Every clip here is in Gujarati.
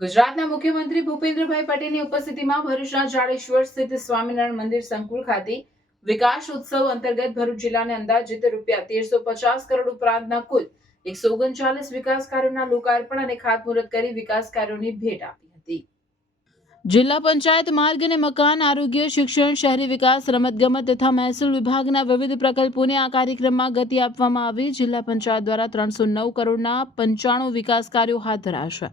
ગુજરાતના મુખ્યમંત્રી ભૂપેન્દ્રભાઈ પટેલની ઉપસ્થિતિમાં ભરૂચના જાડેશ્વર સ્થિત સ્વામિનારાયણ મંદિર સંકુલ ખાતે વિકાસ ઉત્સવ અંતર્ગત ભરૂચ જિલ્લાને અંદાજિત ₹1350 કરોડ ઉપરાંતના કુલ 139 વિકાસ કાર્યોના લોકાર્પણ અને ખાતમુહૂર્ત કરી વિકાસ કાર્યોની ભેટ આપી હતી। જિલ્લા પંચાયત માર્ગ અને મકાન, આરોગ્ય, શિક્ષણ, શહેરી વિકાસ, રમતગમત તથા મહેસૂલ વિભાગના વિવિધ પ્રકલ્પોને આ કાર્યક્રમમાં ગતિ આપવામાં આવી। જિલ્લા પંચાયત દ્વારા 309 કરોડના 95 વિકાસ કાર્યો હાથ ધરાશે,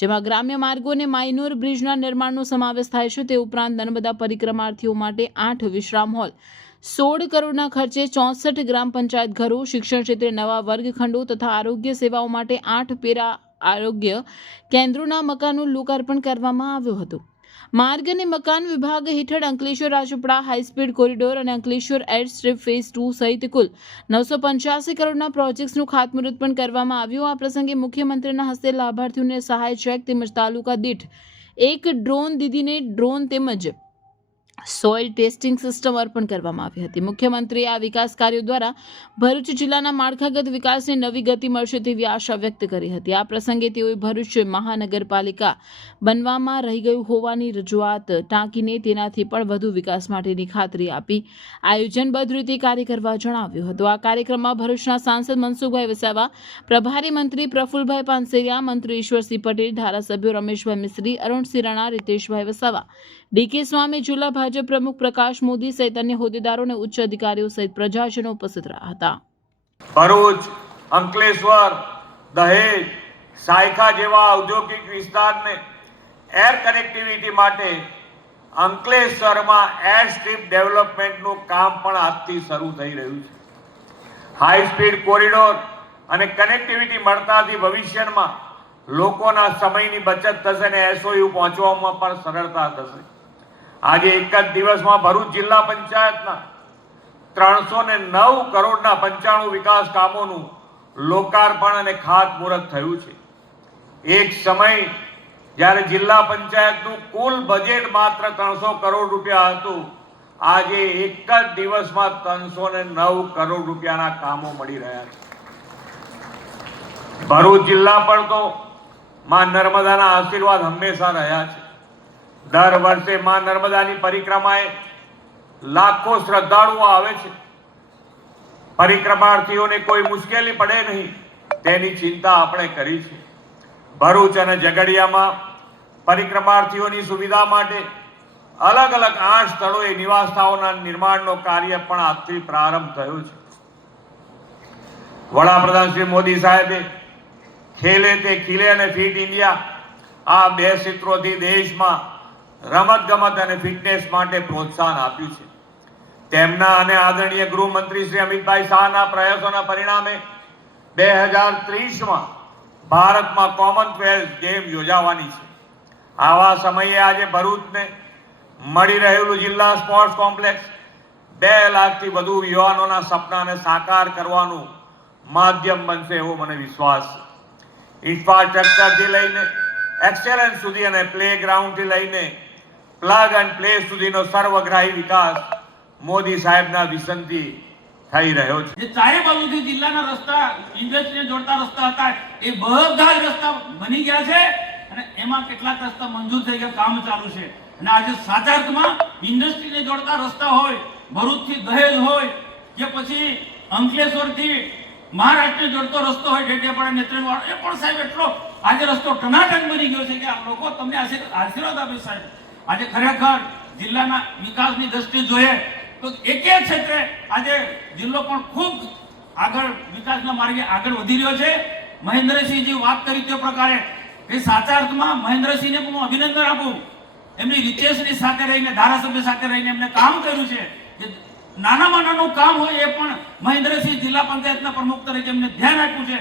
જેમાં ગ્રામ્ય માર્ગો અને માઇનોર બ્રિજના નિર્માણનો સમાવેશ થાય છે। તે ઉપરાંત નર્મદા પરિક્રમાર્થીઓ માટે 8 વિશ્રામ હોલ, 16 કરોડના ખર્ચે 64 ગ્રામ પંચાયત ઘરો, શિક્ષણ ક્ષેત્રે નવા વર્ગખંડો તથા આરોગ્ય સેવાઓ માટે 8 પેરા આરોગ્ય કેન્દ્રોના મકાનનું લોકાર્પણ કરવામાં આવ્યું હતું। માર્ગ અને મકાન વિભાગ હેઠળ અંકલેશ્વર રાજપીપળા હાઈસ્પીડ કોરિડોર અને અંકલેશ્વર એર સ્ટ્રીપ ફેઝ 2 સહિત કુલ 985 કરોડના પ્રોજેક્ટ્સનું ખાતમુહૂર્ત પણ કરવામાં આવ્યું। આ પ્રસંગે મુખ્યમંત્રીના હસ્તે લાભાર્થીઓને સહાય ચેક તેમજ તાલુકા દીઠ 1 ડ્રોન દીદીને ડ્રોન તેમજ સોઇલ ટેસ્ટિંગ સિસ્ટમ અર્પણ કરવામાં આવી હતી। મુખ્યમંત્રીએ આ વિકાસ કાર્યો દ્વારા ભરૂચ જિલ્લાના માળખાગત વિકાસને નવી ગતિ મળશે તેવી આશા વ્યક્ત કરી હતી। આ પ્રસંગે તેઓએ ભરૂચ મહાનગરપાલિકા બનવામાં રહી ગયું હોવાની રજૂઆત ટાંકીને તેનાથી પણ વધુ વિકાસ માટેની ખાતરી આપી આયોજનબદ્ધ રીતે કાર્ય કરવા જણાવ્યું હતું। આ કાર્યક્રમમાં ભરૂચના સાંસદ મનસુખભાઈ વસાવા, પ્રભારી મંત્રી પ્રફુલભાઈ પાનસેરિયા, મંત્રી ઈશ્વરસિંહ પટેલ, ધારાસભ્યો રમેશભાઈ મિસ્ત્રી, અરુણસિંહ રાણા, રીતેશભાઈ વસાવા, ડીકે સ્વામી, જિલ્લા ભાજપ પ્રમુખ પ્રકાશ મોદી સહિત અન્ય હોદ્દેદારો અને ઉચ્ચ અધિકારીઓ સહિત પ્રજાજનો ઉપસ્થિત રહ્યા હતા। ભરૂચ, અંકલેશ્વર, દહેજ, સાયખા જેવા ઔદ્યોગિક વિસ્તારને એર કનેક્ટિવિટી માટે અંકલેશ્વરમાં એર સ્ટ્રીપ ડેવલપમેન્ટનું કામ પણ આજથી શરૂ થઈ રહ્યું છે। હાઈ સ્પીડ કોરિડોર અને કનેક્ટિવિટી મળતાથી ભવિષ્યમાં લોકોના સમયની બચત થશે અને એસઓયુ પહોંચવામાં પણ સરળતા થશે। આજે એક જ દિવસમાં ભરૂચ જિલ્લા પંચાયતના 309 કરોડના 95 વિકાસ કામોનું લોકાર્પણ અને ખાતમુહૂર્ત થયું છે। એક સમય જ્યારે જિલ્લા પંચાયતનું કુલ બજેટ માત્ર 300 કરોડ રૂપિયા હતું, આજે એક જ દિવસમાં 309 કરોડ રૂપિયાના કામો મળી રહ્યા છે। ભરૂચ જિલ્લા પર તો માં નર્મદાના આશીર્વાદ હંમેશા રહ્યા છે। દર વર્ષે માં નર્મદાની પરિક્રમાએ લાખો શ્રદ્ધાળુઓ આવે છે। પરિક્રમાર્થીઓને કોઈ મુશ્કેલી પડે નહીં તેની ચિંતા આપણે કરી છે। ભરૂચ અને ઝઘડિયામાં પરિક્રમાર્થીઓની સુવિધા માટે અલગ અલગ 8 સ્થળોએ નિવાસસ્થાનોના નિર્માણનો કાર્ય પણ આજથી પ્રારંભ થયો છે। વડાપ્રધાન શ્રી મોદી સાહેબે ખેલે તે ખીલે અને ફિટ ઇન્ડિયા આ 2 સૂત્રોથી દેશમાં રમતગમત અને ફિટનેસ માટે પ્રોત્સાહન આપ્યું છે। તેમના અને આદરણીય ગૃહમંત્રી શ્રી અમિતભાઈ શાહના પ્રયાસોના પરિણામે 2030માં ભારતમાં કોમનવેલ્થ ગેમ યોજાવાની છે। આવા સમયે આજે ભરૂચને મળી રહેલું જિલ્લા સ્પોર્ટ્સ કોમ્પ્લેક્સ 2 લાખથી વધુ યુવાનોના સપનાને સાકાર કરવાનું માધ્યમ બનશે એવો મને વિશ્વાસ છે। ઇન્ફ્રાસ્ટ્રક્ચરથી લઈને એક્સેલન્સ સુધી અને પ્લેગ્રાઉન્ડથી લઈને પ્લગ એન્ડ પ્લે સુધીનો સર્વગ્રાહી વિકાસ મોદી સાહેબના વિઝનથી થઈ રહ્યો છે। જે ચારે બાજુથી જિલ્લાના રસ્તા, ઇન્ડસ્ટ્રીને જોડતા રસ્તા હતા, એ બધા જ રસ્તા બની ગયા છે અને એમાં કેટલાક રસ્તા મંજૂર થઈ ગયા, કામ ચાલુ છે। અને આજે સાચા અર્થમાં ઇન્ડસ્ટ્રીને જોડતા રસ્તા હોય, ભરૂચથી દહેજ હોય કે પછી અંકલેશ્વરથી મહારાષ્ટ્રને જોડતો રસ્તો હોય, ડેડિયાપાડા નેત્રંગવાળો, એ પણ સાહેબ એટલો આજે રસ્તો ટનાટન બની ગયો છે કે આ લોકો તમને આશીર્વાદ આપે સાહેબ। આજે ખરેખર જિલ્લાના વિકાસની દ્રષ્ટિએ જોઈએ તો એક ક્ષેત્રે આજે જિલ્લો પણ ખૂબ આગળ વિકાસના માર્ગે આગળ વધી રહ્યો છે। મહેન્દ્રસિંહજી વાત કરી તે પ્રકારે એ સાચા અર્થમાં મહેન્દ્રસિંહને પણ હું અભિનંદન આપું। એમની રીતેશની સાથે રહીને, ધારાસભ્ય સાથે રહીને એમને કામ કર્યું છે। નાનામાં નાનું કામ હોય એ પણ મહેન્દ્રસિંહ જિલ્લા પંચાયતના પ્રમુખ તરીકે એમને ધ્યાન આપ્યું છે।